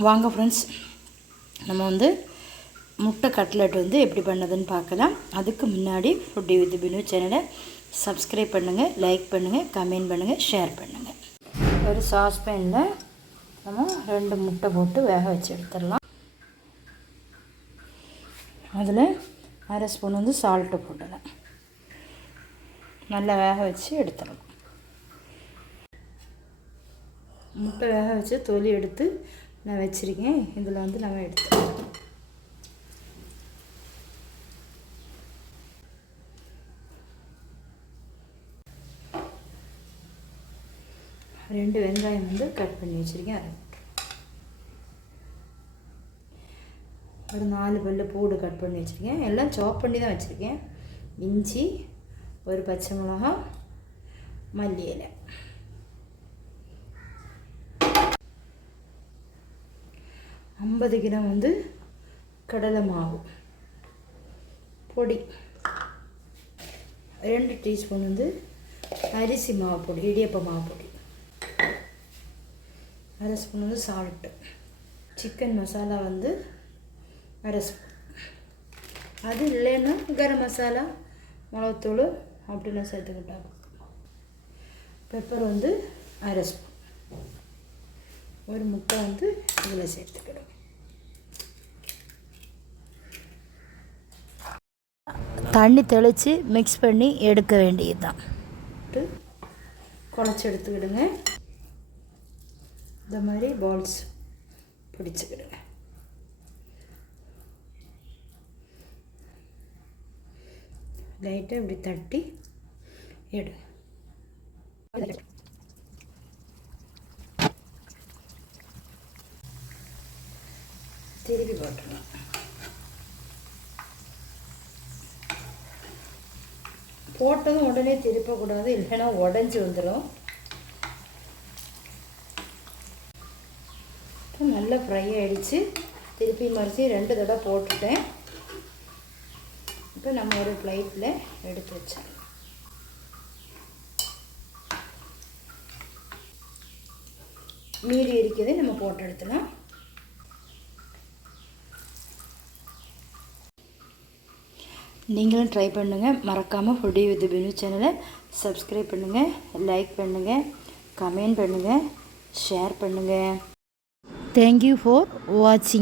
வாங்க ஃப்ரெண்ட்ஸ், நம்ம வந்து முட்டை கட்லெட் வந்து எப்படி பண்ணதுன்னு பார்க்கலாம். அதுக்கு முன்னாடி ஃபுட்டி வித் பினு சேனலை சப்ஸ்கிரைப் பண்ணுங்கள், லைக் பண்ணுங்கள், கமெண்ட் பண்ணுங்கள், ஷேர் பண்ணுங்கள். ஒரு சாஸ்பேனில் நம்ம 2 முட்டை போட்டு வேக வச்சு எடுத்துடலாம். அதில் 1/2 ஸ்பூன் வந்து சால்ட்டு போட்டுடலாம். நல்லா வேக வச்சு எடுத்துடலாம். முட்டை வேக வச்சு தொலி எடுத்து நான் வச்சுருக்கேன். இதில் வந்து நம்ம எடுத்துக்கலாம். 2 வெங்காயம் வந்து கட் பண்ணி வச்சுருக்கேன். ஒரு 4 பல்லு பூடு கட் பண்ணி வச்சுருக்கேன். எல்லாம் சாப் பண்ணி தான் வச்சுருக்கேன். இஞ்சி, ஒரு பச்சை மிளகா, மல்லி இலை, 50 கிராம் வந்து கடலை மாவு பொடி, 2 டீஸ்பூன் வந்து அரிசி மாவு பொடி, இடியப்ப மாவு பொடி, 1/2 ஸ்பூன் வந்து சால்ட்டு, சிக்கன் மசாலா வந்து 1/2 ஸ்பூன். அது இல்லைன்னா கரம் மசாலா, மிளகுத்தூள் அப்படின்னு சேர்த்துக்கிட்டாங்க. பெப்பர் வந்து 1/2 ஸ்பூன். ஒரு முட்டை வந்து இதில் சேர்த்துக்கிடும். தண்ணி தெளித்து மிக்ஸ் பண்ணி எடுக்க வேண்டியது தான். குழச்சி எடுத்துக்கிடுங்க. இந்த மாதிரி பால்ஸ் பிடிச்சிக்கிடுங்க. லைட்டாக இப்படி தட்டி எடு. திருப்பி போட்டுருங்க. போட்டதும் உடனே திருப்பக்கூடாது, இல்லைன்னா உடஞ்சி வந்துடும். நல்லா ஃப்ரை ஆகிடுச்சு. திருப்பி மறுத்து 2 தடவை போட்டுட்டேன். இப்போ நம்ம ஒரு பிளேட்டில் எடுத்து வச்சோம். மீதி இருக்கிறது நம்ம போட்டு எடுத்துலாம். நீங்களும் ட்ரை பண்ணுங்கள். மறக்காமல் ஃபுட்டி வித் பினு சேனலை சப்ஸ்கிரைப் பண்ணுங்கள், லைக் பண்ணுங்கள், கமெண்ட் பண்ணுங்கள், ஷேர் பண்ணுங்கள். தேங்க்யூ ஃபார் வாட்சிங்.